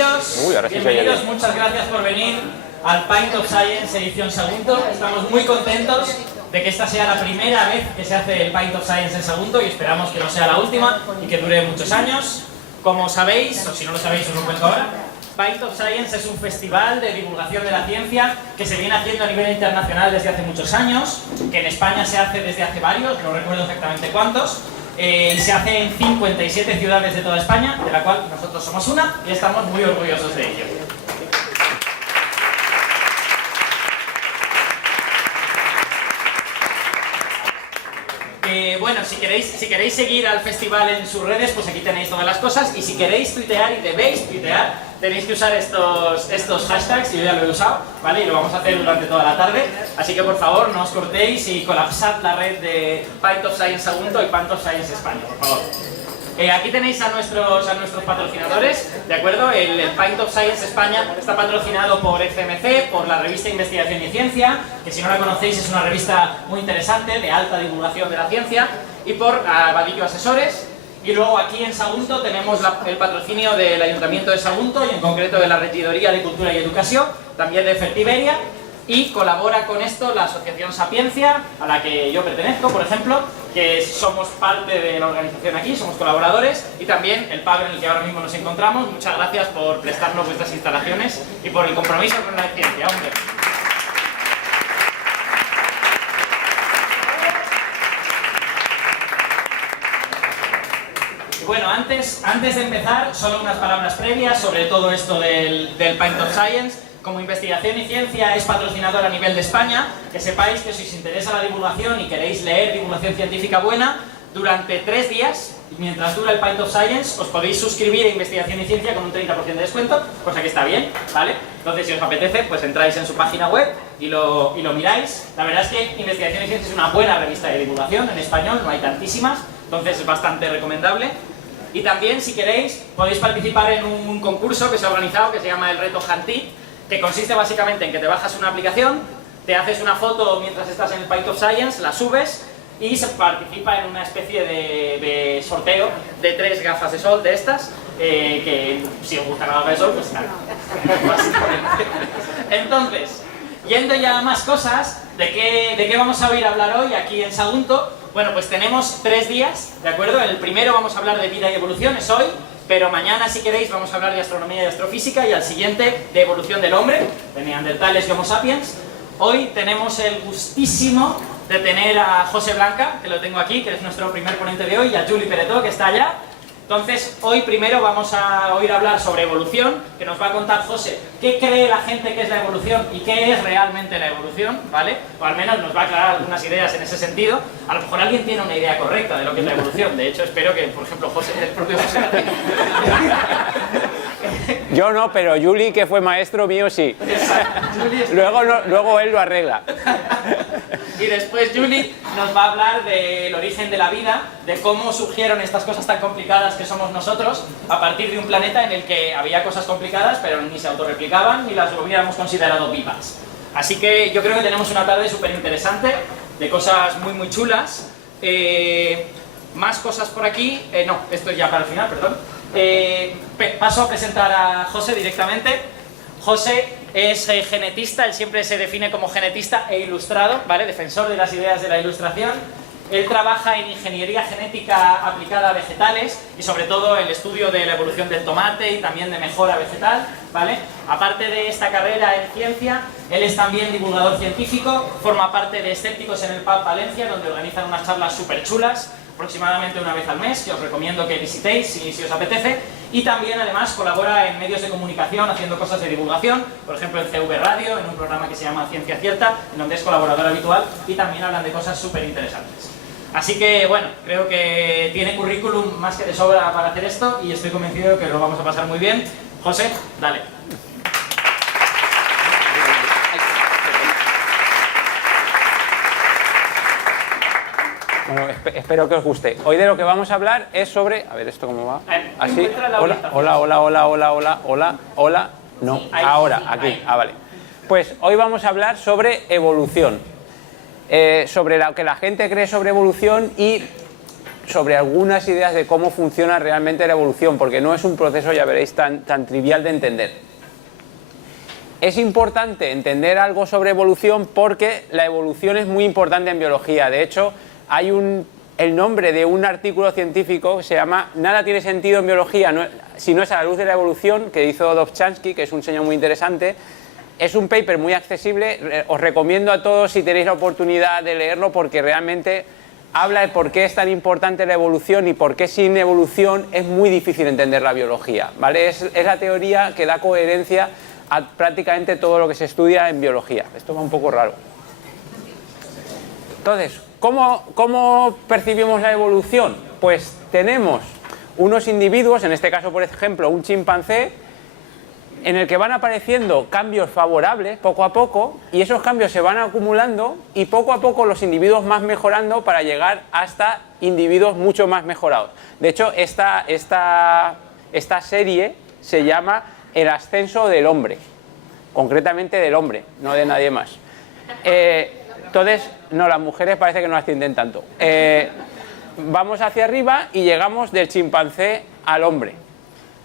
bienvenidos. Ahora sí Bienvenidos, muchas gracias por venir al Pint of Science edición Sagunto. Estamos muy contentos de que esta sea la primera vez que se hace el Pint of Science en Sagunto y esperamos que no sea la última y que dure muchos años. Como sabéis, o si no lo sabéis os lo cuento ahora, Pint of Science es un festival de divulgación de la ciencia que se viene haciendo a nivel internacional desde hace muchos años, que en España se hace desde hace varios, no recuerdo exactamente cuántos, y se hace en 57 ciudades de toda España, de la cual nosotros somos una y estamos muy orgullosos de ello. Bueno, si queréis seguir al festival en sus redes, pues aquí tenéis todas las cosas, y si queréis tuitear y debéis tuitear, tenéis que usar estos hashtags, yo ya lo he usado, ¿vale? Y lo vamos a hacer durante toda la tarde, así que por favor no os cortéis y colapsad la red de Pint of Science Sagunto y Pint of Science España, por favor. Aquí tenéis a nuestros patrocinadores, ¿de acuerdo? El Pint of Science España está patrocinado por FMC, por la revista Investigación y Ciencia, que si no la conocéis es una revista muy interesante, de alta divulgación de la ciencia, y por Vadillo Asesores. Y luego aquí en Sagunto tenemos el patrocinio del Ayuntamiento de Sagunto, y en concreto de la Regidoría de Cultura y Educación, también de Fertiberia, y colabora con esto la Asociación Sapiencia, a la que yo pertenezco, por ejemplo, que somos parte de la organización aquí, somos colaboradores, y también el pub en el que ahora mismo nos encontramos. Muchas gracias por prestarnos vuestras instalaciones y por el compromiso con la ciencia, hombre. Y bueno, antes de empezar, solo unas palabras previas sobre todo esto del Pint of Science. Como Investigación y Ciencia es patrocinador a nivel de España, que sepáis que si os interesa la divulgación y queréis leer divulgación científica buena, durante 3 días, mientras dura el Pint of Science, os podéis suscribir a Investigación y Ciencia con un 30% de descuento, cosa que está bien, ¿vale? Entonces, si os apetece, pues entráis en su página web y lo miráis. La verdad es que Investigación y Ciencia es una buena revista de divulgación en español, no hay tantísimas, entonces es bastante recomendable. Y también, si queréis, podéis participar en un concurso que se ha organizado, que se llama el Reto Hanti, que consiste básicamente en que te bajas una aplicación, te haces una foto mientras estás en el Pint of Science, la subes y se participa en una especie de sorteo de 3 gafas de sol de estas, que si os gusta la gafa de sol, pues nada, básicamente. Entonces, yendo ya a más cosas, ¿de qué vamos a oír hablar hoy aquí en Sagunto? Bueno, pues tenemos 3 días, ¿de acuerdo? El primero vamos a hablar de vida y evolución, es hoy. Pero mañana, si queréis, vamos a hablar de astronomía y astrofísica, y al siguiente de evolución del hombre, de neandertales y homo sapiens. Hoy tenemos el gustísimo de tener a José Blanca, que lo tengo aquí, que es nuestro primer ponente de hoy, y a Juli Peretó, que está allá. Entonces, hoy primero vamos a oír hablar sobre evolución, que nos va a contar José qué cree la gente que es la evolución y qué es realmente la evolución, ¿vale? O al menos nos va a aclarar algunas ideas en ese sentido. A lo mejor alguien tiene una idea correcta de lo que es la evolución. De hecho, espero que, por ejemplo, el propio José la tenga. Yo no, pero Juli, que fue maestro mío, sí. Luego él lo arregla. Y después Juli nos va a hablar del origen de la vida, de cómo surgieron estas cosas tan complicadas que somos nosotros, a partir de un planeta en el que había cosas complicadas, pero ni se autorreplicaban ni las hubiéramos considerado vivas. Así que yo creo que tenemos una tarde súper interesante, de cosas muy muy chulas. Más cosas por aquí. No, esto es ya para el final, perdón. Paso a presentar a José directamente. José es genetista, él siempre se define como genetista e ilustrado, ¿vale? Defensor de las ideas de la ilustración. Él trabaja en ingeniería genética aplicada a vegetales y sobre todo el estudio de la evolución del tomate y también de mejora vegetal, ¿vale? Aparte de esta carrera en ciencia, él es también divulgador científico, forma parte de Escépticos en el Pub Valencia, donde organizan unas charlas súper chulas, aproximadamente una vez al mes, que os recomiendo que visitéis si os apetece, y también además colabora en medios de comunicación haciendo cosas de divulgación, por ejemplo en CV Radio, en un programa que se llama Ciencia Cierta, en donde es colaborador habitual y también hablan de cosas súper interesantes. Así que bueno, creo que tiene currículum más que de sobra para hacer esto y estoy convencido que lo vamos a pasar muy bien. José, dale. Bueno, espero que os guste. Hoy de lo que vamos a hablar es sobre... A ver, ¿esto cómo va? Así. Hola. No, sí, ahora, aquí. Ahí. Vale. Pues hoy vamos a hablar sobre evolución. Sobre lo que la gente cree sobre evolución y sobre algunas ideas de cómo funciona realmente la evolución, porque no es un proceso, ya veréis, tan trivial de entender. Es importante entender algo sobre evolución porque la evolución es muy importante en biología. De hecho, hay el nombre de un artículo científico que se llama Nada tiene sentido en biología si no es a la luz de la evolución, que hizo Dobzhansky, que es un señor muy interesante. Es un paper muy accesible, os recomiendo a todos si tenéis la oportunidad de leerlo porque realmente habla de por qué es tan importante la evolución y por qué sin evolución es muy difícil entender la biología, ¿vale? Es la teoría que da coherencia a prácticamente todo lo que se estudia en biología. Esto va un poco raro. Entonces, ¿cómo percibimos la evolución? Pues tenemos unos individuos, en este caso por ejemplo un chimpancé, en el que van apareciendo cambios favorables poco a poco y esos cambios se van acumulando y poco a poco los individuos más mejorando para llegar hasta individuos mucho más mejorados. De hecho, esta serie se llama El ascenso del hombre, concretamente del hombre, no de nadie más. Entonces, no, las mujeres parece que no ascienden tanto. Vamos hacia arriba y llegamos del chimpancé al hombre.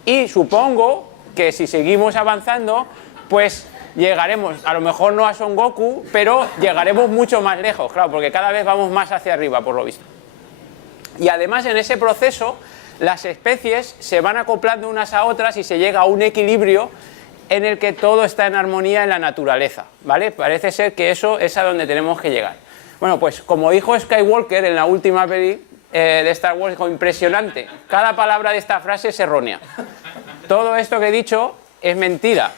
Y supongo que si seguimos avanzando, pues llegaremos, a lo mejor no a Son Goku, pero llegaremos mucho más lejos, claro, porque cada vez vamos más hacia arriba, por lo visto. Y además en ese proceso, las especies se van acoplando unas a otras y se llega a un equilibrio en el que todo está en armonía en la naturaleza, ¿vale? Parece ser que eso es a donde tenemos que llegar. Bueno, pues como dijo Skywalker en la última peli de Star Wars, dijo, impresionante, cada palabra de esta frase es errónea. Todo esto que he dicho es mentira.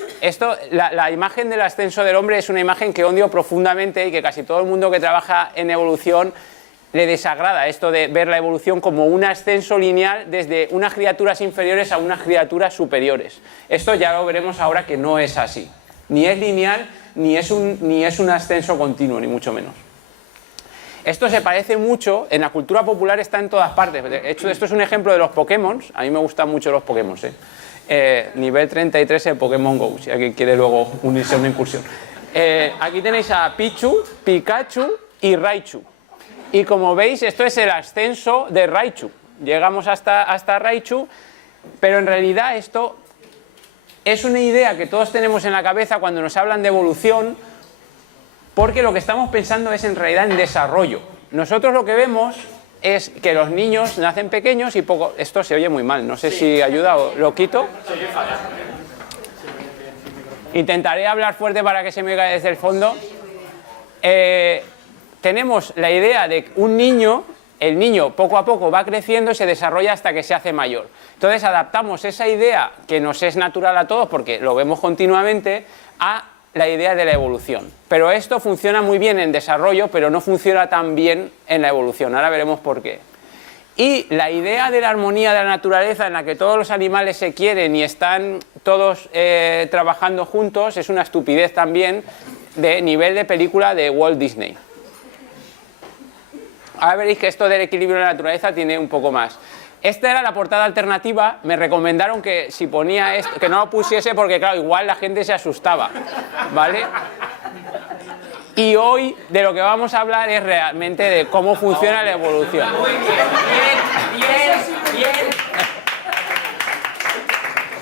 La imagen del ascenso del hombre es una imagen que odio profundamente y que casi todo el mundo que trabaja en evolución le desagrada, esto de ver la evolución como un ascenso lineal desde unas criaturas inferiores a unas criaturas superiores. Esto ya lo veremos ahora que no es así. Ni es lineal, ni es un ascenso continuo, ni mucho menos. Esto se parece mucho, en la cultura popular está en todas partes. De hecho, esto es un ejemplo de los Pokémon. A mí me gustan mucho los Pokémon. Nivel 33 en Pokémon GO, si alguien quiere luego unirse a una incursión. Aquí tenéis a Pichu, Pikachu y Raichu. Y como veis, esto es el ascenso de Raichu. Llegamos hasta Raichu, pero en realidad esto es una idea que todos tenemos en la cabeza cuando nos hablan de evolución, porque lo que estamos pensando es en realidad en desarrollo. Nosotros lo que vemos es que los niños nacen pequeños y poco... Esto se oye muy mal, no sé si ayuda o lo quito. Intentaré hablar fuerte para que se me oiga desde el fondo. Tenemos la idea de que el niño poco a poco va creciendo y se desarrolla hasta que se hace mayor. Entonces adaptamos esa idea que nos es natural a todos, porque lo vemos continuamente, a la idea de la evolución. Pero esto funciona muy bien en desarrollo, pero no funciona tan bien en la evolución. Ahora veremos por qué. Y la idea de la armonía de la naturaleza en la que todos los animales se quieren y están todos trabajando juntos es una estupidez también de nivel de película de Walt Disney. Ahora veréis que esto del equilibrio de la naturaleza tiene un poco más. Esta era la portada alternativa, me recomendaron que si ponía esto, que no lo pusiese porque claro, igual la gente se asustaba, ¿vale? Y hoy de lo que vamos a hablar es realmente de cómo funciona la evolución. Muy bien.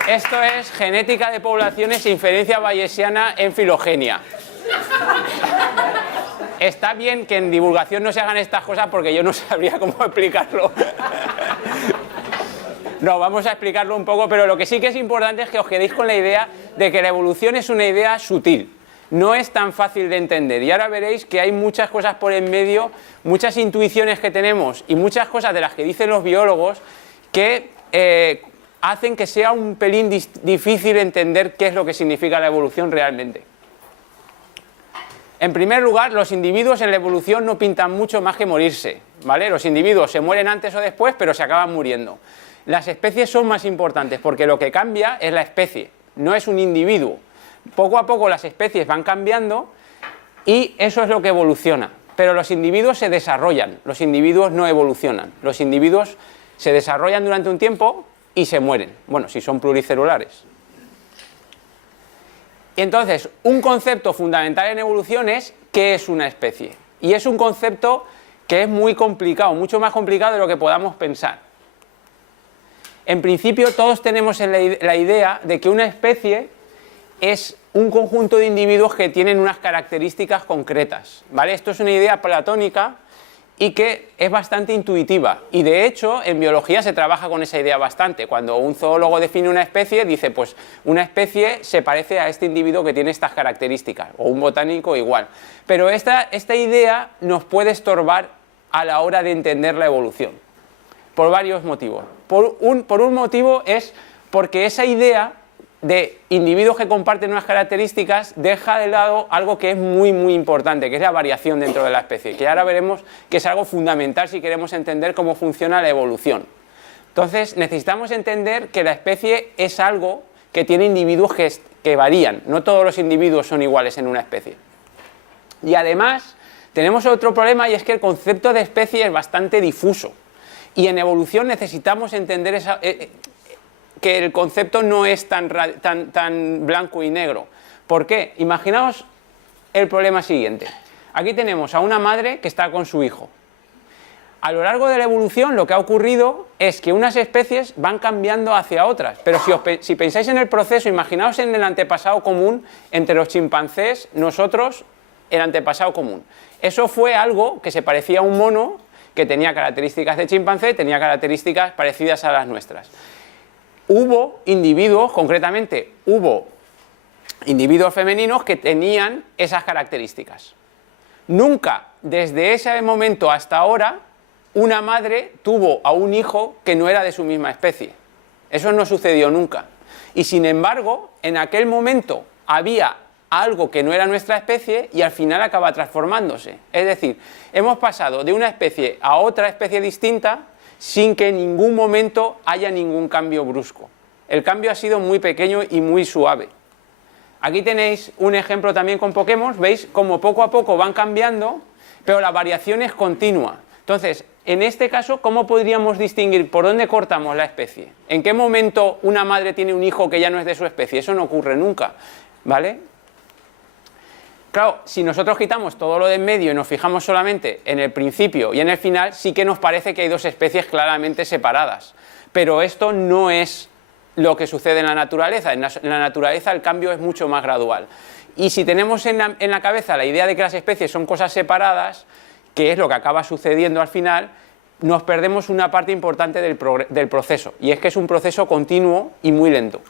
Esto es genética de poblaciones e inferencia bayesiana en filogenia. Está bien que en divulgación no se hagan estas cosas porque yo no sabría cómo explicarlo. No, vamos a explicarlo un poco, pero lo que sí que es importante es que os quedéis con la idea de que la evolución es una idea sutil. No es tan fácil de entender y ahora veréis que hay muchas cosas por en medio, muchas intuiciones que tenemos y muchas cosas de las que dicen los biólogos que hacen que sea un pelín difícil entender qué es lo que significa la evolución realmente. En primer lugar, los individuos en la evolución no pintan mucho más que morirse, ¿vale? Los individuos se mueren antes o después, pero se acaban muriendo. Las especies son más importantes porque lo que cambia es la especie, no es un individuo. Poco a poco las especies van cambiando y eso es lo que evoluciona. Pero los individuos se desarrollan, los individuos no evolucionan. Los individuos se desarrollan durante un tiempo y se mueren, bueno, si son pluricelulares. Y entonces, un concepto fundamental en evolución es ¿qué es una especie? Y es un concepto que es muy complicado, mucho más complicado de lo que podamos pensar. En principio todos tenemos la idea de que una especie es un conjunto de individuos que tienen unas características concretas, ¿vale? Esto es una idea platónica y que es bastante intuitiva, y de hecho en biología se trabaja con esa idea bastante. Cuando un zoólogo define una especie, dice pues una especie se parece a este individuo que tiene estas características, o un botánico igual. Pero esta idea nos puede estorbar a la hora de entender la evolución, por varios motivos. Por un motivo es porque esa idea de individuos que comparten unas características deja de lado algo que es muy muy importante, que es la variación dentro de la especie, que ahora veremos que es algo fundamental si queremos entender cómo funciona la evolución. Entonces necesitamos entender que la especie es algo que tiene individuos que varían, no todos los individuos son iguales en una especie. Y además tenemos otro problema, y es que el concepto de especie es bastante difuso, y en evolución necesitamos entender que el concepto no es tan blanco y negro. ¿Por qué? Imaginaos el problema siguiente. Aquí tenemos a una madre que está con su hijo. A lo largo de la evolución lo que ha ocurrido es que unas especies van cambiando hacia otras, pero si pensáis en el proceso, imaginaos en el antepasado común entre los chimpancés, nosotros, el antepasado común. Eso fue algo que se parecía a un mono, que tenía características de chimpancé, tenía características parecidas a las nuestras. Hubo individuos, concretamente hubo individuos femeninos que tenían esas características. Nunca, desde ese momento hasta ahora, una madre tuvo a un hijo que no era de su misma especie. Eso no sucedió nunca. Y sin embargo, en aquel momento había algo que no era nuestra especie y al final acaba transformándose. Es decir, hemos pasado de una especie a otra especie distinta sin que en ningún momento haya ningún cambio brusco. El cambio ha sido muy pequeño y muy suave. Aquí tenéis un ejemplo también con Pokémon, veis cómo poco a poco van cambiando, pero la variación es continua. Entonces, en este caso, ¿cómo podríamos distinguir por dónde cortamos la especie? ¿En qué momento una madre tiene un hijo que ya no es de su especie? Eso no ocurre nunca, ¿vale? Claro, si nosotros quitamos todo lo de en medio y nos fijamos solamente en el principio y en el final, sí que nos parece que hay dos especies claramente separadas. Pero esto no es lo que sucede en la naturaleza. En la naturaleza el cambio es mucho más gradual. Y si tenemos en la cabeza la idea de que las especies son cosas separadas, que es lo que acaba sucediendo al final, nos perdemos una parte importante del proceso. Y es que es un proceso continuo y muy lento.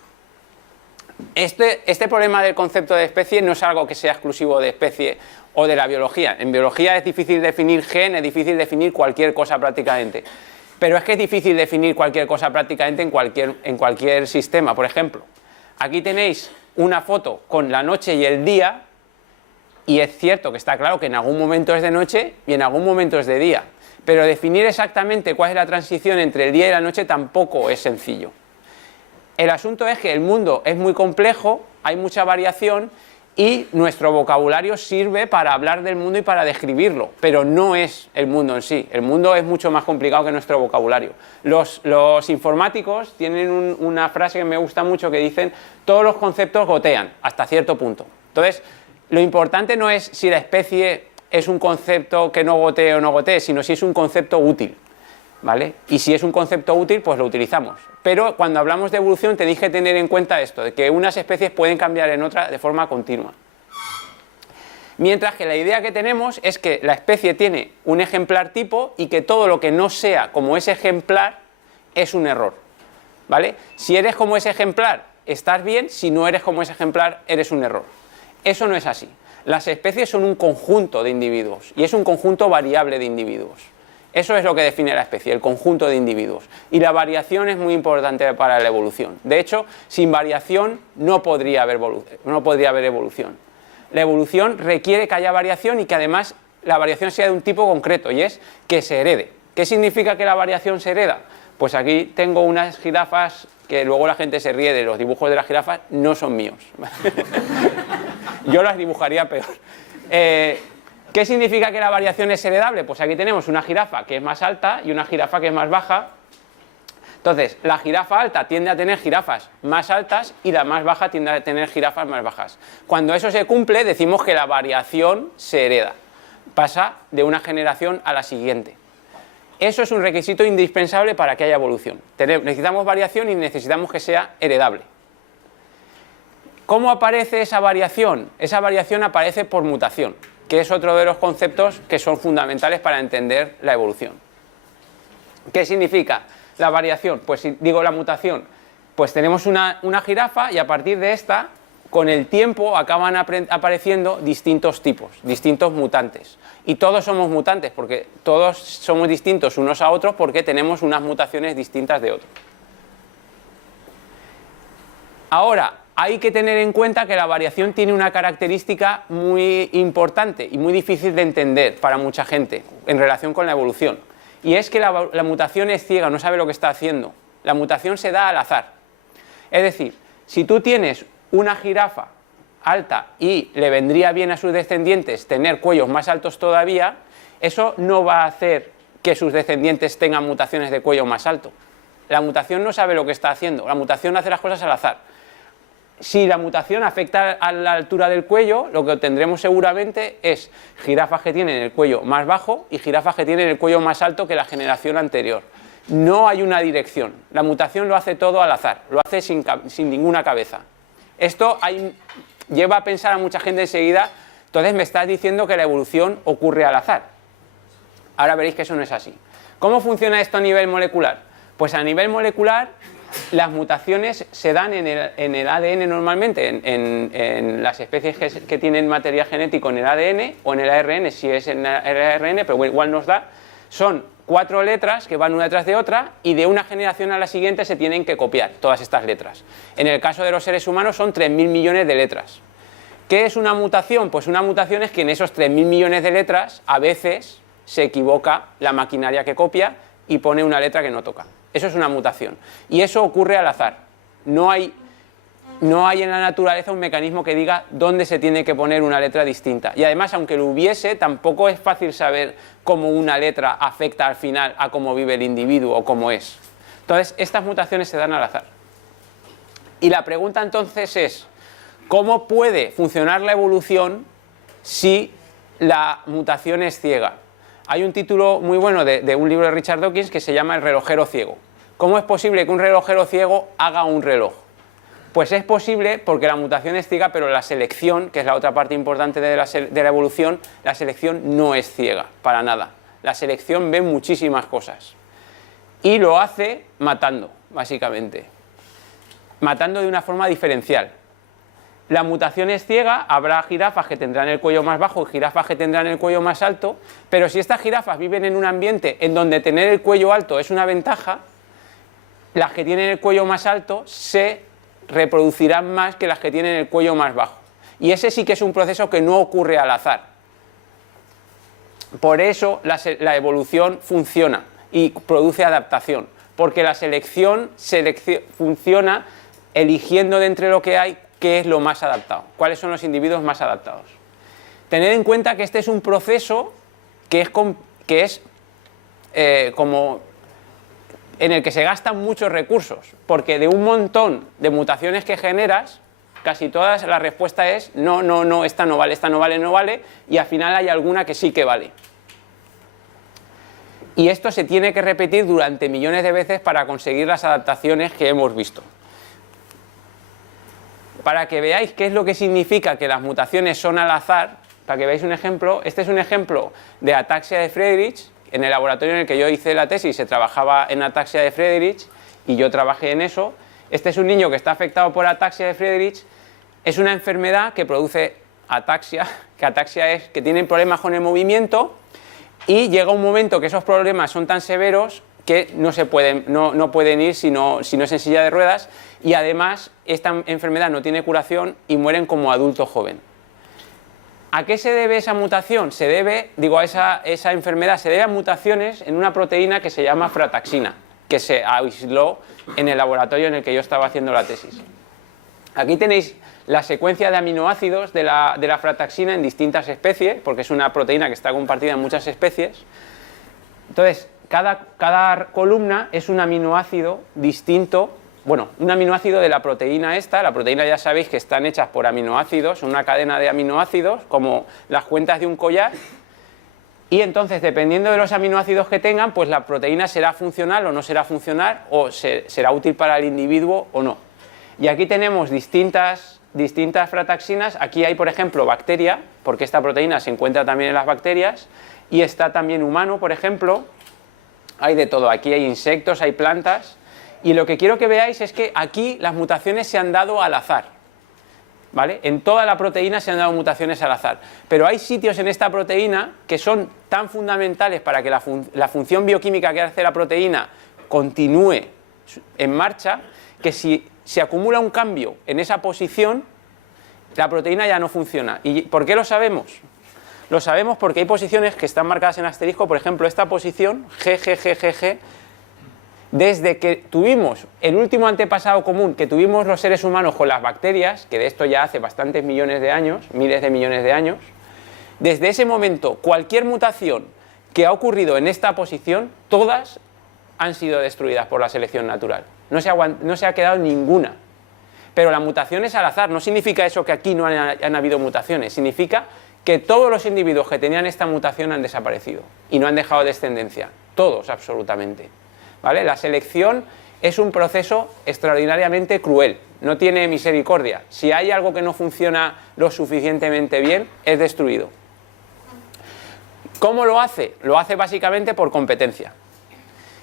Este problema del concepto de especie no es algo que sea exclusivo de especie o de la biología. En biología es difícil definir gen, es difícil definir cualquier cosa prácticamente. Pero es que es difícil definir cualquier cosa prácticamente en cualquier sistema. Por ejemplo, aquí tenéis una foto con la noche y el día, y es cierto que está claro que en algún momento es de noche y en algún momento es de día. Pero definir exactamente cuál es la transición entre el día y la noche tampoco es sencillo. El asunto es que el mundo es muy complejo, hay mucha variación y nuestro vocabulario sirve para hablar del mundo y para describirlo, pero no es el mundo en sí. El mundo es mucho más complicado que nuestro vocabulario. Los informáticos tienen una frase que me gusta mucho que dicen: todos los conceptos gotean hasta cierto punto. Entonces, lo importante no es si la especie es un concepto que no gotee o no gotee, sino si es un concepto útil, ¿vale? Y si es un concepto útil, pues lo utilizamos. Pero cuando hablamos de evolución tenéis que tener en cuenta esto, de que unas especies pueden cambiar en otras de forma continua. Mientras que la idea que tenemos es que la especie tiene un ejemplar tipo y que todo lo que no sea como ese ejemplar es un error, ¿vale? Si eres como ese ejemplar, estás bien; si no eres como ese ejemplar, eres un error. Eso no es así. Las especies son un conjunto de individuos y es un conjunto variable de individuos. Eso es lo que define la especie, el conjunto de individuos. Y la variación es muy importante para la evolución. De hecho, sin variación no podría haber evolución. La evolución requiere que haya variación y que además la variación sea de un tipo concreto, y es que se herede. ¿Qué significa que la variación se hereda? Pues aquí tengo unas jirafas que luego la gente se ríe de los dibujos de las jirafas, no son míos. Yo las dibujaría peor. ¿Qué significa que la variación es heredable? Pues aquí tenemos una jirafa que es más alta y una jirafa que es más baja. Entonces, la jirafa alta tiende a tener jirafas más altas y la más baja tiende a tener jirafas más bajas. Cuando eso se cumple, decimos que la variación se hereda. pasa de una generación a la siguiente. Eso es un requisito indispensable para que haya evolución. Necesitamos variación y necesitamos que sea heredable. ¿Cómo aparece esa variación? Esa variación aparece por mutación, que es otro de los conceptos que son fundamentales para entender la evolución. ¿Qué significa la variación? Pues si digo la mutación, pues tenemos una jirafa y a partir de esta, con el tiempo acaban apareciendo distintos tipos, distintos mutantes. Y todos somos mutantes, porque todos somos distintos unos a otros porque tenemos unas mutaciones distintas de otros. Ahora, hay que tener en cuenta que la variación tiene una característica muy importante y muy difícil de entender para mucha gente en relación con la evolución. Y es que la mutación es ciega, no sabe lo que está haciendo. La mutación se da al azar. Es decir, si tú tienes una jirafa alta y le vendría bien a sus descendientes tener cuellos más altos todavía, eso no va a hacer que sus descendientes tengan mutaciones de cuello más alto. La mutación no sabe lo que está haciendo, la mutación hace las cosas al azar. Si la mutación afecta a la altura del cuello, lo que obtendremos seguramente es jirafas que tienen el cuello más bajo y jirafas que tienen el cuello más alto que la generación anterior. No hay una dirección, la mutación lo hace todo al azar, lo hace sin ninguna cabeza. Esto lleva a pensar a mucha gente enseguida, entonces me estás diciendo que la evolución ocurre al azar. Ahora veréis que eso no es así. ¿Cómo funciona esto a nivel molecular? Pues a nivel molecular las mutaciones se dan en el ADN normalmente, en las especies que tienen material genético en el ADN o en el ARN, si es en el ARN, pero igual nos da, son 4 letras que van una tras de otra y de una generación a la siguiente se tienen que copiar todas estas letras. En el caso de los seres humanos son 3.000 millones de letras. ¿Qué es una mutación? Pues una mutación es que en esos 3.000 millones de letras a veces se equivoca la maquinaria que copia y pone una letra que no toca. Eso es una mutación. Y eso ocurre al azar. No hay en la naturaleza un mecanismo que diga dónde se tiene que poner una letra distinta. Y además, aunque lo hubiese, tampoco es fácil saber cómo una letra afecta al final a cómo vive el individuo o cómo es. Entonces, estas mutaciones se dan al azar. Y la pregunta entonces es, ¿cómo puede funcionar la evolución si la mutación es ciega? Hay un título muy bueno de un libro de Richard Dawkins que se llama El relojero ciego. ¿Cómo es posible que un relojero ciego haga un reloj? Pues es posible porque la mutación es ciega, pero la selección, que es la otra parte importante de la evolución, la selección no es ciega, para nada. La selección ve muchísimas cosas. Y lo hace matando, básicamente. Matando de una forma diferencial. La mutación es ciega, habrá jirafas que tendrán el cuello más bajo y jirafas que tendrán el cuello más alto, pero si estas jirafas viven en un ambiente en donde tener el cuello alto es una ventaja, las que tienen el cuello más alto se reproducirán más que las que tienen el cuello más bajo. Y ese sí que es un proceso que no ocurre al azar. Por eso la evolución funciona y produce adaptación, porque la selección funciona eligiendo de entre lo que hay qué es lo más adaptado, cuáles son los individuos más adaptados. Tened en cuenta que este es un proceso que es como en el que se gastan muchos recursos, porque de un montón de mutaciones que generas, casi todas la respuesta es no, esta no vale, y al final hay alguna que sí que vale. Y esto se tiene que repetir durante millones de veces para conseguir las adaptaciones que hemos visto. Para que veáis qué es lo que significa que las mutaciones son al azar, para que veáis un ejemplo, este es un ejemplo de ataxia de Friedreich. En el laboratorio en el que yo hice la tesis se trabajaba en ataxia de Friedreich y yo trabajé en eso. Este es un niño que está afectado por ataxia de Friedreich. Es una enfermedad que produce ataxia, que ataxia es que tienen problemas con el movimiento y llega un momento que esos problemas son tan severos que no pueden ir si no es en silla de ruedas y además esta enfermedad no tiene curación y mueren como adulto joven. ¿A qué se debe esa mutación? Esa enfermedad se debe a mutaciones en una proteína que se llama frataxina, que se aisló en el laboratorio en el que yo estaba haciendo la tesis. Aquí tenéis la secuencia de aminoácidos de la frataxina en distintas especies, porque es una proteína que está compartida en muchas especies. Entonces, cada columna es un aminoácido distinto. Bueno, un aminoácido de la proteína esta, la proteína ya sabéis que están hechas por aminoácidos, una cadena de aminoácidos, como las cuentas de un collar, y entonces, dependiendo de los aminoácidos que tengan, pues la proteína será funcional o no será funcional, o será útil para el individuo o no. Y aquí tenemos distintas frataxinas. Aquí hay, por ejemplo, bacteria, porque esta proteína se encuentra también en las bacterias, y está también humano, por ejemplo. Hay de todo, aquí hay insectos, hay plantas, y lo que quiero que veáis es que aquí las mutaciones se han dado al azar, ¿vale? En toda la proteína se han dado mutaciones al azar, pero hay sitios en esta proteína que son tan fundamentales para que la función bioquímica que hace la proteína continúe en marcha, que si se acumula un cambio en esa posición, la proteína ya no funciona. ¿Y por qué lo sabemos? Lo sabemos porque hay posiciones que están marcadas en asterisco, por ejemplo, esta posición, G, G, G, G, G, desde que tuvimos el último antepasado común que tuvimos los seres humanos con las bacterias, que de esto ya hace bastantes millones de años, miles de millones de años, desde ese momento cualquier mutación que ha ocurrido en esta posición, todas han sido destruidas por la selección natural. No se ha quedado ninguna. Pero la mutación es al azar, no significa eso que aquí no han habido mutaciones, significa que todos los individuos que tenían esta mutación han desaparecido y no han dejado descendencia, todos absolutamente, ¿vale? La selección es un proceso extraordinariamente cruel, no tiene misericordia. Si hay algo que no funciona lo suficientemente bien, es destruido. ¿Cómo lo hace? Lo hace básicamente por competencia.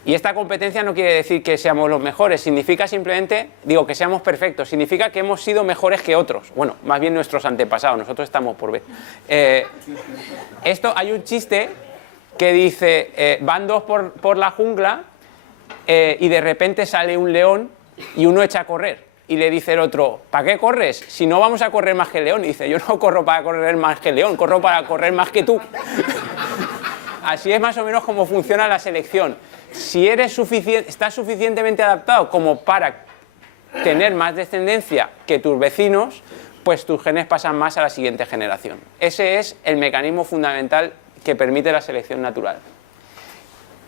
Y esta competencia no quiere decir que seamos los mejores, significa simplemente, digo, que seamos perfectos, significa que hemos sido mejores que otros. Bueno, más bien nuestros antepasados, nosotros estamos por ver. Hay un chiste que dice, van dos por la jungla y de repente sale un león y uno echa a correr. Y le dice el otro, ¿para qué corres? Si no vamos a correr más que el león. Y dice, yo no corro para correr más que el león, corro para correr más que tú. Así es más o menos como funciona la selección. Si estás suficientemente adaptado como para tener más descendencia que tus vecinos, pues tus genes pasan más a la siguiente generación. Ese es el mecanismo fundamental que permite la selección natural.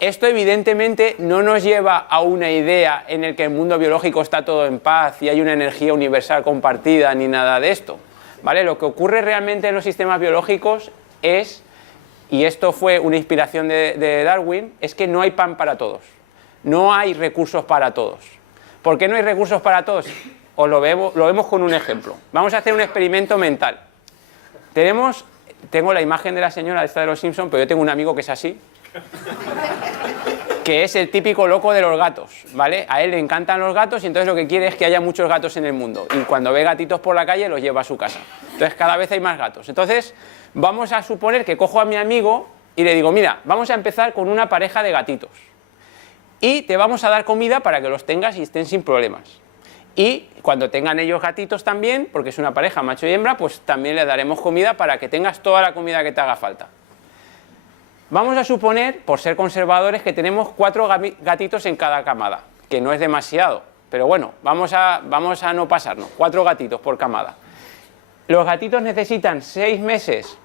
Esto evidentemente no nos lleva a una idea en la que el mundo biológico está todo en paz y hay una energía universal compartida ni nada de esto, ¿vale? Lo que ocurre realmente en los sistemas biológicos es, y esto fue una inspiración de Darwin, es que no hay pan para todos, no hay recursos para todos. ¿Por qué no hay recursos para todos? Os lo vemos con un ejemplo. Vamos a hacer un experimento mental. Tengo la imagen de la señora esta de los Simpsons, pero yo tengo un amigo que es así, que es el típico loco de los gatos, ¿vale? A él le encantan los gatos y entonces lo que quiere es que haya muchos gatos en el mundo. Y cuando ve gatitos por la calle los lleva a su casa. Entonces cada vez hay más gatos. Entonces vamos a suponer que cojo a mi amigo y le digo, mira, vamos a empezar con una pareja de gatitos. Y te vamos a dar comida para que los tengas y estén sin problemas. Y cuando tengan ellos gatitos también, porque es una pareja macho y hembra, pues también les daremos comida para que tengas toda la comida que te haga falta. Vamos a suponer, por ser conservadores, que tenemos 4 gatitos en cada camada, que no es demasiado, pero bueno, vamos a no pasarnos, 4 gatitos por camada. Los gatitos necesitan 6 meses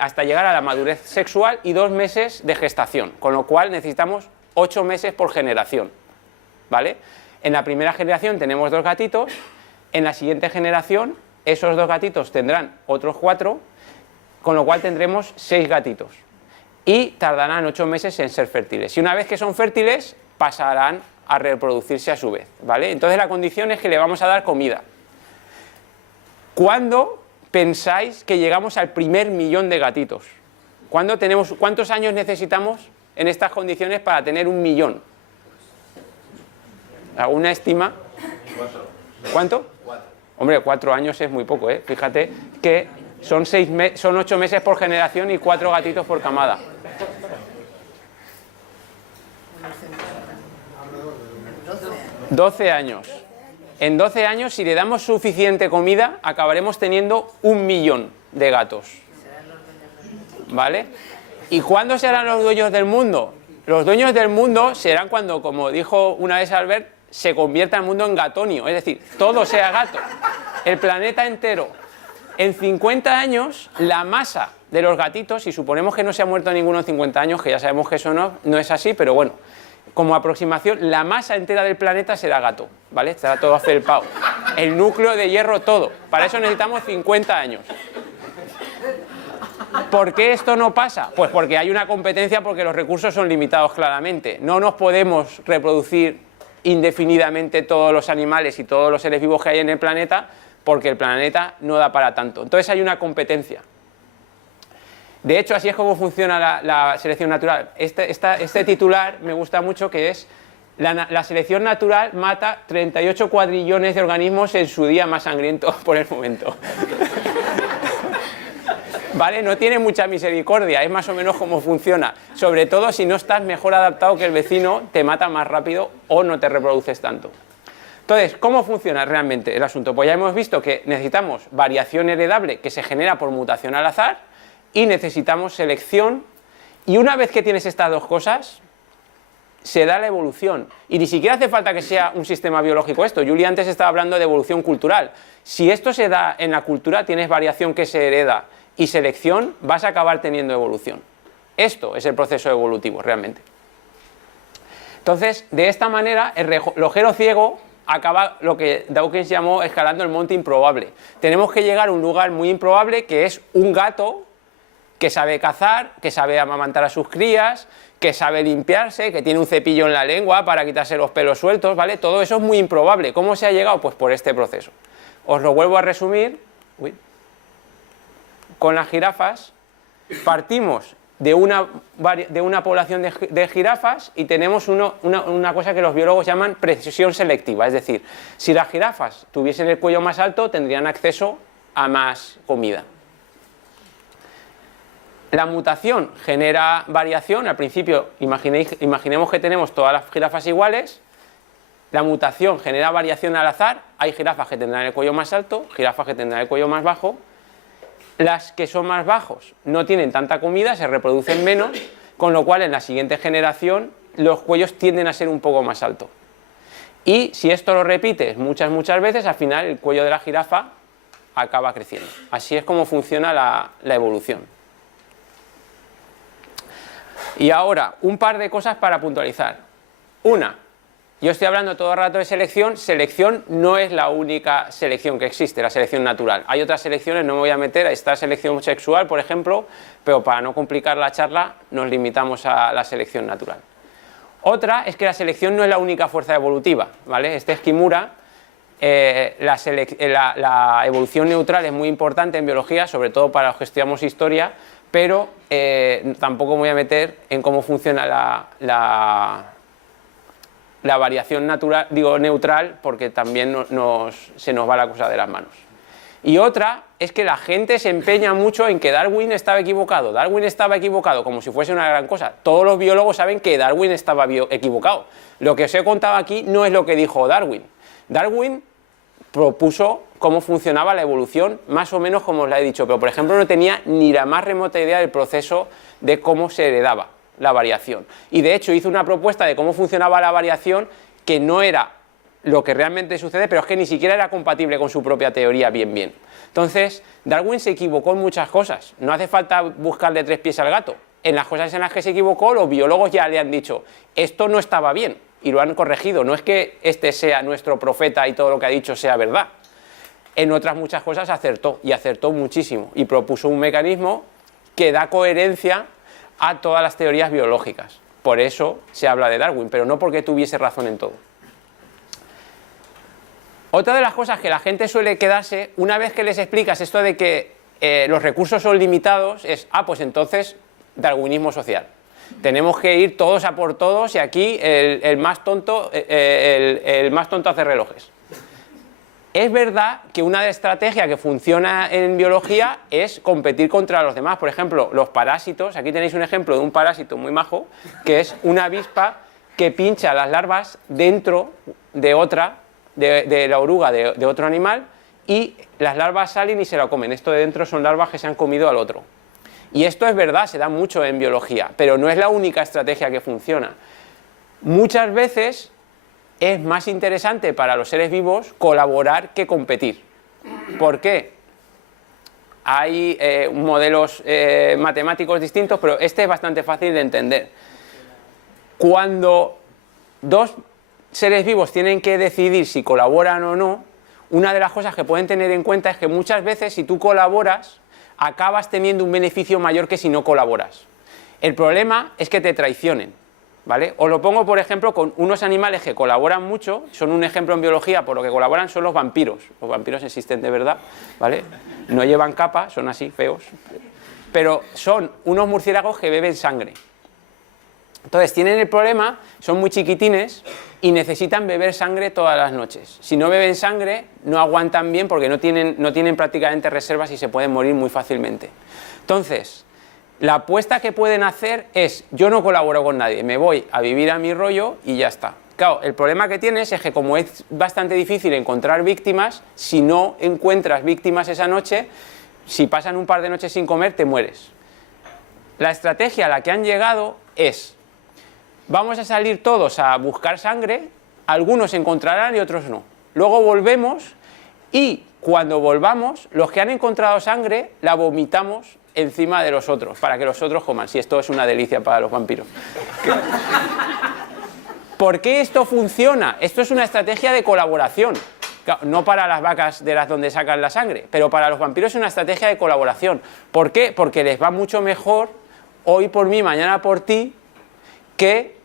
hasta llegar a la madurez sexual y 2 meses de gestación, con lo cual necesitamos 8 meses por generación, ¿vale? En la primera generación tenemos 2 gatitos, en la siguiente generación esos 2 gatitos tendrán otros 4, con lo cual tendremos 6 gatitos. Y tardarán 8 meses en ser fértiles. Y una vez que son fértiles, pasarán a reproducirse a su vez, ¿vale? Entonces la condición es que le vamos a dar comida. ¿Cuándo pensáis que llegamos al primer millón de gatitos? ¿Cuántos años necesitamos en estas condiciones para tener 1 millón? ¿Alguna estima? ¿Cuánto? 4. Hombre, 4 años es muy poco, ¿eh? Fíjate que son 8 meses por generación y 4 gatitos por camada. 12 años. En 12 años, si le damos suficiente comida, acabaremos teniendo 1 millón de gatos. ¿Vale? ¿Y cuándo serán los dueños del mundo? Los dueños del mundo serán cuando, como dijo una vez Albert, se convierta el mundo en gatonio, es decir, todo sea gato, el planeta entero. En 50 años, la masa de los gatitos, si suponemos que no se ha muerto ninguno en 50 años, que ya sabemos que eso no es así, pero bueno, como aproximación, la masa entera del planeta será gato, ¿vale? Estará todo afelpado. El núcleo de hierro, todo. Para eso necesitamos 50 años. ¿Por qué esto no pasa? Pues porque hay una competencia, porque los recursos son limitados claramente. No nos podemos reproducir indefinidamente todos los animales y todos los seres vivos que hay en el planeta, porque el planeta no da para tanto. Entonces hay una competencia. De hecho, así es como funciona la selección natural. Este titular me gusta mucho, que es: la selección natural mata 38 cuadrillones de organismos en su día más sangriento por el momento. ¿Vale? No tiene mucha misericordia, es más o menos como funciona. Sobre todo si no estás mejor adaptado que el vecino, te mata más rápido o no te reproduces tanto. Entonces, ¿cómo funciona realmente el asunto? Pues ya hemos visto que necesitamos variación heredable que se genera por mutación al azar y necesitamos selección, y una vez que tienes estas dos cosas, se da la evolución. Y ni siquiera hace falta que sea un sistema biológico esto. Julia antes estaba hablando de evolución cultural. Si esto se da en la cultura, tienes variación que se hereda y selección, vas a acabar teniendo evolución. Esto es el proceso evolutivo realmente. Entonces, de esta manera, el relojero ciego acaba lo que Dawkins llamó escalando el monte improbable. Tenemos que llegar a un lugar muy improbable, que es un gato que sabe cazar, que sabe amamantar a sus crías, que sabe limpiarse, que tiene un cepillo en la lengua para quitarse los pelos sueltos, ¿vale? Todo eso es muy improbable. ¿Cómo se ha llegado? Pues por este proceso. Os lo vuelvo a resumir. Con las jirafas partimos de una población de jirafas y tenemos una cosa que los biólogos llaman precesión selectiva. Es decir, si las jirafas tuviesen el cuello más alto, tendrían acceso a más comida. La mutación genera variación. Al principio, imaginemos que tenemos todas las jirafas iguales. La mutación genera variación al azar. Hay jirafas que tendrán el cuello más alto, jirafas que tendrán el cuello más bajo. Las que son más bajos no tienen tanta comida, se reproducen menos, con lo cual en la siguiente generación los cuellos tienden a ser un poco más altos. Y si esto lo repites muchas veces, al final el cuello de la jirafa acaba creciendo. Así es como funciona la evolución. Y ahora, un par de cosas para puntualizar. Una, yo estoy hablando todo el rato de selección. Selección no es la única selección que existe, la selección natural. Hay otras selecciones, no me voy a meter, está selección sexual, por ejemplo, pero para no complicar la charla nos limitamos a la selección natural. Otra es que la selección no es la única fuerza evolutiva, ¿vale? Este es Kimura. La evolución neutral es muy importante en biología, sobre todo para los que estudiamos historia, pero tampoco me voy a meter en cómo funciona la variación natural, neutral, porque también se nos va la cosa de las manos. Y otra es que la gente se empeña mucho en que Darwin estaba equivocado. Darwin estaba equivocado como si fuese una gran cosa. Todos los biólogos saben que Darwin estaba equivocado. Lo que os he contado aquí no es lo que dijo Darwin. Darwin propuso cómo funcionaba la evolución, más o menos como os la he dicho, pero por ejemplo no tenía ni la más remota idea del proceso de cómo se heredaba la variación. Y de hecho hizo una propuesta de cómo funcionaba la variación que no era lo que realmente sucede, pero es que ni siquiera era compatible con su propia teoría bien. Entonces, Darwin se equivocó en muchas cosas. No hace falta buscarle tres pies al gato. En las cosas en las que se equivocó, los biólogos ya le han dicho, esto no estaba bien, y lo han corregido. No es que este sea nuestro profeta y todo lo que ha dicho sea verdad. En otras muchas cosas acertó, y acertó muchísimo, y propuso un mecanismo que da coherencia a todas las teorías biológicas. Por eso se habla de Darwin, pero no porque tuviese razón en todo. Otra de las cosas que la gente suele quedarse, una vez que les explicas esto de que los recursos son limitados, es, pues entonces, darwinismo social. Tenemos que ir todos a por todos y aquí el más tonto hace relojes. Es verdad que una estrategia que funciona en biología es competir contra los demás. Por ejemplo, los parásitos. Aquí tenéis un ejemplo de un parásito muy majo, que es una avispa que pincha las larvas dentro de otra, de la oruga de otro animal, y las larvas salen y se la comen. Esto de dentro son larvas que se han comido al otro. Y esto es verdad, se da mucho en biología, pero no es la única estrategia que funciona. Muchas veces es más interesante para los seres vivos colaborar que competir. ¿Por qué? Hay modelos matemáticos distintos, pero este es bastante fácil de entender. Cuando dos seres vivos tienen que decidir si colaboran o no, una de las cosas que pueden tener en cuenta es que muchas veces si tú colaboras, acabas teniendo un beneficio mayor que si no colaboras. El problema es que te traicionen, ¿vale? Os lo pongo, por ejemplo, con unos animales que colaboran mucho, son un ejemplo en biología, por lo que colaboran son los vampiros. Los vampiros existen de verdad, ¿vale? No llevan capa, son así, feos, pero son unos murciélagos que beben sangre. Entonces tienen el problema, son muy chiquitines y necesitan beber sangre todas las noches. Si no beben sangre, no aguantan bien porque no tienen prácticamente reservas y se pueden morir muy fácilmente. Entonces, la apuesta que pueden hacer es, yo no colaboro con nadie, me voy a vivir a mi rollo y ya está. Claro, el problema que tienes es que como es bastante difícil encontrar víctimas, si no encuentras víctimas esa noche, si pasan un par de noches sin comer, te mueres. La estrategia a la que han llegado es, vamos a salir todos a buscar sangre, algunos encontrarán y otros no. Luego volvemos y cuando volvamos, los que han encontrado sangre la vomitamos encima de los otros, para que los otros coman. Si esto es una delicia para los vampiros. ¿Por qué esto funciona? Esto es una estrategia de colaboración. No para las vacas de las donde sacan la sangre, pero para los vampiros es una estrategia de colaboración. ¿Por qué? Porque les va mucho mejor hoy por mí, mañana por ti, que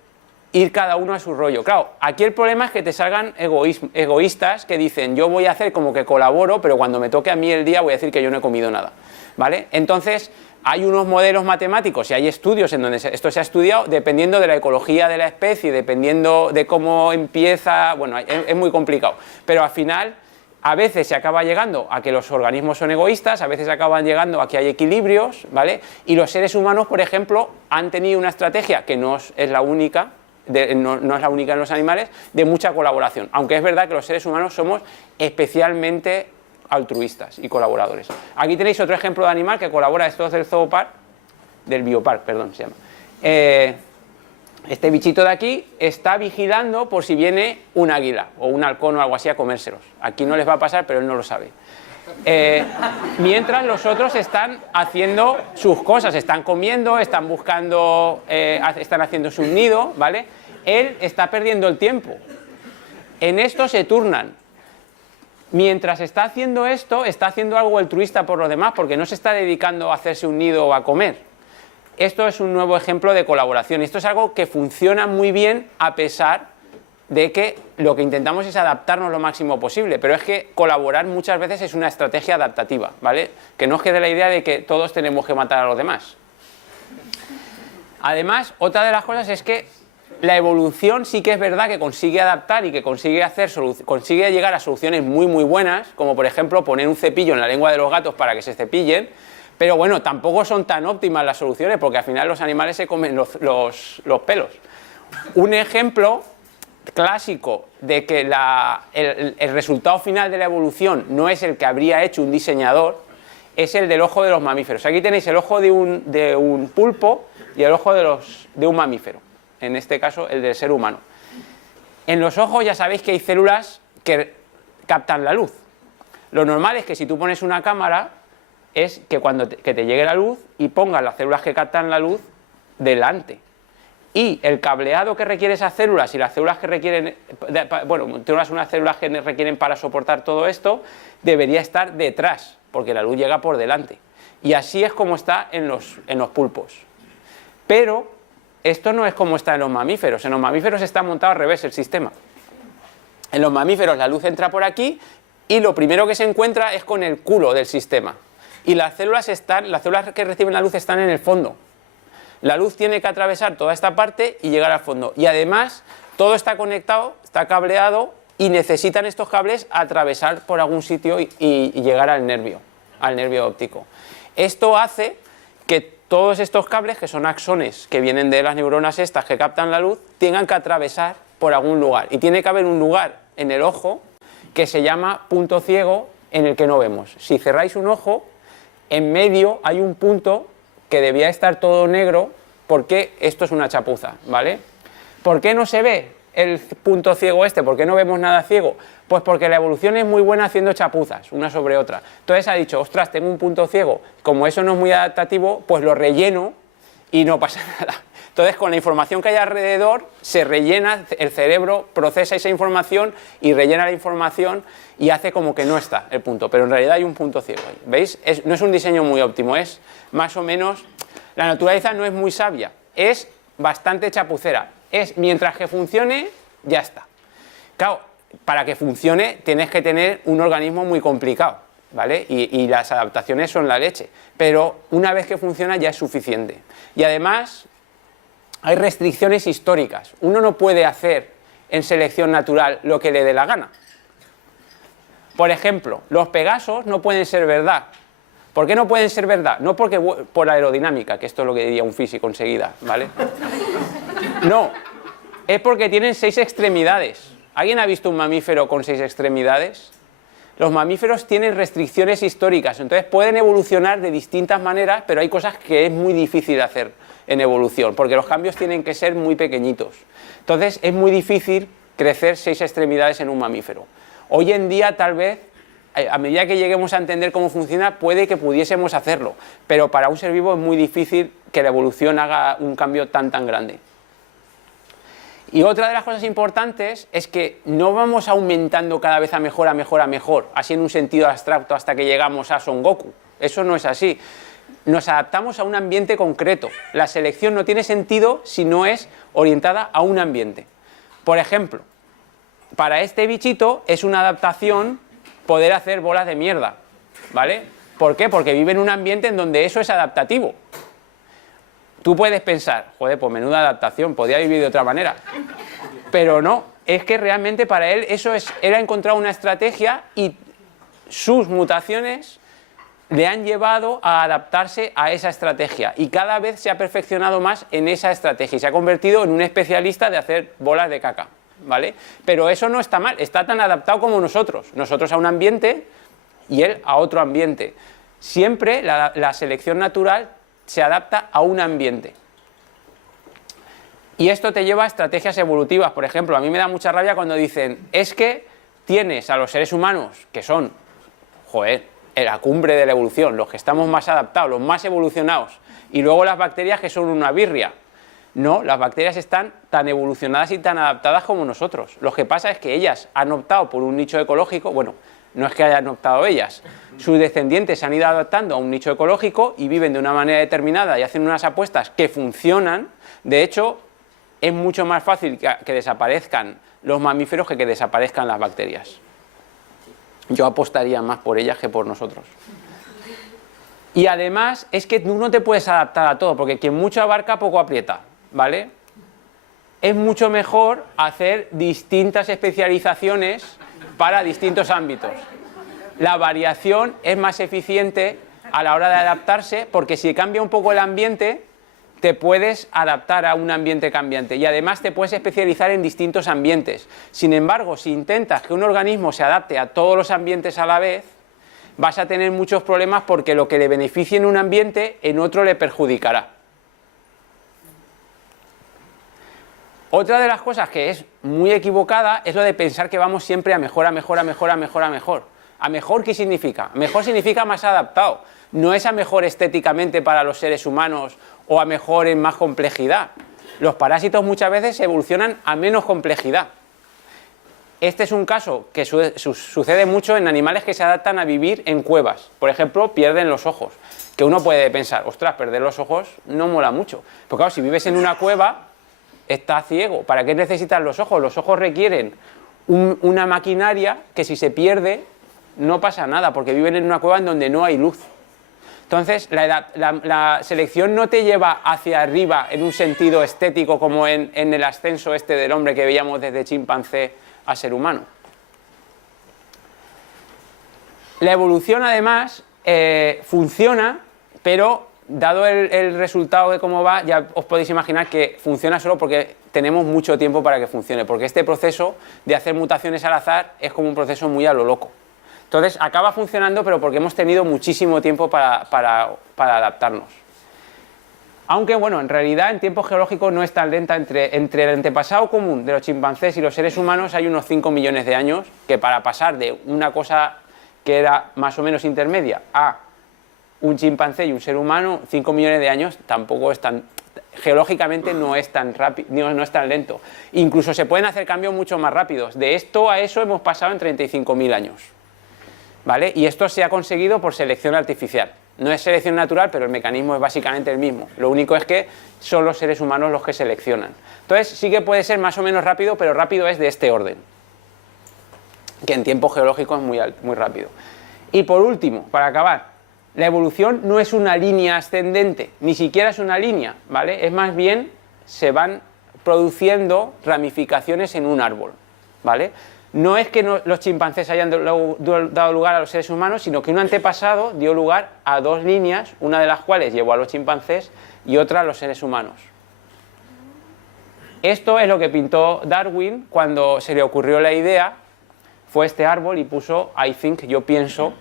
ir cada uno a su rollo. Claro, aquí el problema es que te salgan egoístas que dicen, yo voy a hacer como que colaboro, pero cuando me toque a mí el día voy a decir que yo no he comido nada, ¿vale? Entonces, hay unos modelos matemáticos y hay estudios en donde esto se ha estudiado dependiendo de la ecología de la especie, dependiendo de cómo empieza, bueno, es muy complicado, pero al final a veces se acaba llegando a que los organismos son egoístas, a veces acaban llegando a que hay equilibrios, ¿vale? Y los seres humanos, por ejemplo, han tenido una estrategia que no es la única, no es la única en los animales, de mucha colaboración, aunque es verdad que los seres humanos somos especialmente altruistas y colaboradores. Aquí tenéis otro ejemplo de animal que colabora, esto es del Zoopark, del Biopark, perdón, se llama. Este bichito de aquí está vigilando por si viene un águila o un halcón o algo así a comérselos. Aquí no les va a pasar, pero él no lo sabe. Mientras los otros están haciendo sus cosas, están comiendo, están buscando, están haciendo su nido, ¿vale? Él está perdiendo el tiempo. En esto se turnan. Mientras está haciendo esto, está haciendo algo altruista por los demás, porque no se está dedicando a hacerse un nido o a comer. Esto es un nuevo ejemplo de colaboración. Esto es algo que funciona muy bien a pesar de que lo que intentamos es adaptarnos lo máximo posible, pero es que colaborar muchas veces es una estrategia adaptativa, ¿vale? Que no os quede la idea de que todos tenemos que matar a los demás. Además, otra de las cosas es que la evolución sí que es verdad que consigue adaptar y que consigue llegar a soluciones muy muy buenas, como por ejemplo poner un cepillo en la lengua de los gatos para que se cepillen, pero bueno, tampoco son tan óptimas las soluciones porque al final los animales se comen los pelos. Un ejemplo clásico de que el resultado final de la evolución no es el que habría hecho un diseñador es el del ojo de los mamíferos. Aquí tenéis el ojo de un pulpo y el ojo de un mamífero. En este caso el del ser humano. En los ojos ya sabéis que hay células que captan la luz. Lo normal es que si tú pones una cámara es que que te llegue la luz y pongas las células que captan la luz delante. Y el cableado que requiere esas células y las células que requieren, bueno, todas unas células que requieren para soportar todo esto, debería estar detrás, porque la luz llega por delante. Y así es como está en los pulpos. Pero esto no es como está en los mamíferos. En los mamíferos está montado al revés el sistema. En los mamíferos la luz entra por aquí y lo primero que se encuentra es con el culo del sistema. Y las células que reciben la luz están en el fondo. La luz tiene que atravesar toda esta parte y llegar al fondo. Y además todo está conectado, está cableado y necesitan estos cables atravesar por algún sitio y llegar al nervio óptico. Esto hace que todos estos cables, que son axones que vienen de las neuronas estas que captan la luz, tengan que atravesar por algún lugar. Y tiene que haber un lugar en el ojo que se llama punto ciego en el que no vemos. Si cerráis un ojo, en medio hay un punto que debía estar todo negro porque esto es una chapuza, ¿vale? ¿Por qué no se ve el punto ciego este? ¿Por qué no vemos nada ciego? Pues porque la evolución es muy buena haciendo chapuzas, una sobre otra. Entonces ha dicho, ostras, tengo un punto ciego, como eso no es muy adaptativo, pues lo relleno y no pasa nada. Entonces, con la información que hay alrededor, se rellena, el cerebro procesa esa información y rellena la información y hace como que no está el punto, pero en realidad hay un punto ciego ahí. ¿Veis? No es un diseño muy óptimo, es más o menos... La naturaleza no es muy sabia, es bastante chapucera. Es mientras que funcione, ya está. Claro, para que funcione tienes que tener un organismo muy complicado, ¿vale? Y las adaptaciones son la leche, pero una vez que funciona ya es suficiente. Y además hay restricciones históricas. Uno no puede hacer en selección natural lo que le dé la gana. Por ejemplo, los Pegasos no pueden ser verdad. ¿Por qué no pueden ser verdad? No porque por aerodinámica, que esto es lo que diría un físico enseguida, ¿vale? No, es porque tienen 6 extremidades. ¿Alguien ha visto un mamífero con 6 extremidades? Los mamíferos tienen restricciones históricas, entonces pueden evolucionar de distintas maneras, pero hay cosas que es muy difícil hacer en evolución, porque los cambios tienen que ser muy pequeñitos. Entonces es muy difícil crecer 6 extremidades en un mamífero. Hoy en día, tal vez, a medida que lleguemos a entender cómo funciona, puede que pudiésemos hacerlo, pero para un ser vivo es muy difícil que la evolución haga un cambio tan grande. Y otra de las cosas importantes es que no vamos aumentando cada vez a mejor, así en un sentido abstracto hasta que llegamos a Son Goku. Eso no es así. Nos adaptamos a un ambiente concreto. La selección no tiene sentido si no es orientada a un ambiente. Por ejemplo, para este bichito es una adaptación poder hacer bolas de mierda, ¿vale? ¿Por qué? Porque vive en un ambiente en donde eso es adaptativo. Tú puedes pensar, joder, pues menuda adaptación, podía vivir de otra manera. Pero no, es que realmente para él él ha encontrado una estrategia y sus mutaciones le han llevado a adaptarse a esa estrategia. Y cada vez se ha perfeccionado más en esa estrategia y se ha convertido en un especialista de hacer bolas de caca, ¿vale? Pero eso no está mal, está tan adaptado como nosotros. Nosotros a un ambiente y él a otro ambiente. Siempre la selección natural se adapta a un ambiente. Y esto te lleva a estrategias evolutivas. Por ejemplo, a mí me da mucha rabia cuando dicen, es que tienes a los seres humanos, que son, joder, la cumbre de la evolución, los que estamos más adaptados, los más evolucionados, y luego las bacterias que son una birria. No, las bacterias están tan evolucionadas y tan adaptadas como nosotros. Lo que pasa es que ellas han optado por un nicho ecológico, bueno, no es que hayan optado ellas, sus descendientes se han ido adaptando a un nicho ecológico y viven de una manera determinada y hacen unas apuestas que funcionan. De hecho, es mucho más fácil que desaparezcan los mamíferos que desaparezcan las bacterias. Yo apostaría más por ellas que por nosotros. Y además es que tú no te puedes adaptar a todo, porque quien mucho abarca, poco aprieta, ¿vale? Es mucho mejor hacer distintas especializaciones para distintos ámbitos. La variación es más eficiente a la hora de adaptarse, porque si cambia un poco el ambiente, te puedes adaptar a un ambiente cambiante y además te puedes especializar en distintos ambientes. Sin embargo, si intentas que un organismo se adapte a todos los ambientes a la vez, vas a tener muchos problemas porque lo que le beneficie en un ambiente, en otro le perjudicará. Otra de las cosas que es muy equivocada es lo de pensar que vamos siempre a mejor, a mejor, a mejor, a mejor, a mejor. ¿A mejor qué significa? Mejor significa más adaptado. No es a mejor estéticamente para los seres humanos o a mejor en más complejidad. Los parásitos muchas veces evolucionan a menos complejidad. Este es un caso que sucede mucho en animales que se adaptan a vivir en cuevas. Por ejemplo, pierden los ojos. Que uno puede pensar, ostras, perder los ojos no mola mucho. Pero claro, si vives en una cueva, estás ciego. ¿Para qué necesitas los ojos? Los ojos requieren una maquinaria que si se pierde no pasa nada, porque viven en una cueva en donde no hay luz. Entonces, la selección no te lleva hacia arriba en un sentido estético como en el ascenso este del hombre que veíamos desde chimpancé a ser humano. La evolución, además, funciona, pero dado el resultado de cómo va, ya os podéis imaginar que funciona solo porque tenemos mucho tiempo para que funcione, porque este proceso de hacer mutaciones al azar es como un proceso muy a lo loco. Entonces acaba funcionando, pero porque hemos tenido muchísimo tiempo para adaptarnos. Aunque bueno, en realidad en tiempo geológico no es tan lenta. Entre el antepasado común de los chimpancés y los seres humanos hay unos 5 millones de años, que para pasar de una cosa que era más o menos intermedia a un chimpancé y un ser humano, 5 millones de años tampoco es tan... Geológicamente no es tan rápido, no es tan lento. Incluso se pueden hacer cambios mucho más rápidos. De esto a eso hemos pasado en 35.000 años. ¿Vale? Y esto se ha conseguido por selección artificial. No es selección natural, pero el mecanismo es básicamente el mismo. Lo único es que son los seres humanos los que seleccionan. Entonces sí que puede ser más o menos rápido, pero rápido es de este orden, que en tiempo geológico es muy rápido. Y por último, para acabar, la evolución no es una línea ascendente, ni siquiera es una línea, ¿vale? Es más bien, se van produciendo ramificaciones en un árbol, ¿vale? No es que los chimpancés hayan dado lugar a los seres humanos, sino que un antepasado dio lugar a dos líneas, una de las cuales llevó a los chimpancés y otra a los seres humanos. Esto es lo que pintó Darwin cuando se le ocurrió la idea, fue este árbol y puso I think, yo pienso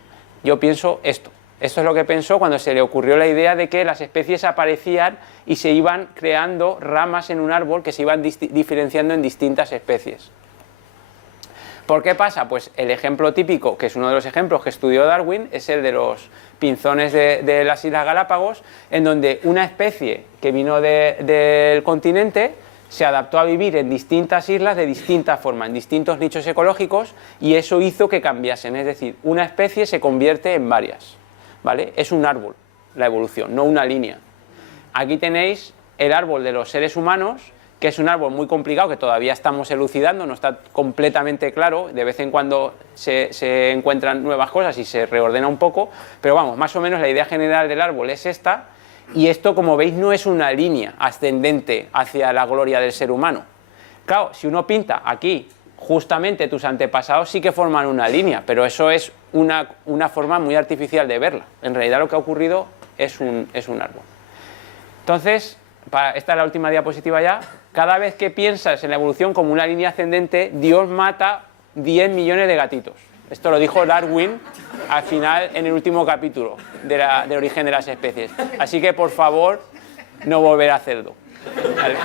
esto. Esto es lo que pensó cuando se le ocurrió la idea de que las especies aparecían y se iban creando ramas en un árbol que se iban diferenciando en distintas especies. ¿Por qué pasa? Pues el ejemplo típico, que es uno de los ejemplos que estudió Darwin, es el de los pinzones de las Islas Galápagos, en donde una especie que vino del continente se adaptó a vivir en distintas islas de distinta forma, en distintos nichos ecológicos, y eso hizo que cambiasen. Es decir, una especie se convierte en varias, ¿vale? Es un árbol, la evolución, no una línea. Aquí tenéis el árbol de los seres humanos, que es un árbol muy complicado, que todavía estamos elucidando, no está completamente claro, de vez en cuando se encuentran nuevas cosas y se reordena un poco, pero vamos, más o menos la idea general del árbol es esta, y esto, como veis, no es una línea ascendente hacia la gloria del ser humano. Claro, si uno pinta aquí, justamente tus antepasados sí que forman una línea, pero eso es una forma muy artificial de verla. En realidad lo que ha ocurrido es un árbol. Entonces, esta es la última diapositiva ya. Cada vez que piensas en la evolución como una línea ascendente, Dios mata 10 millones de gatitos. Esto lo dijo Darwin al final, en el último capítulo del origen de las especies. Así que, por favor, no volver a hacerlo. ¿Vale?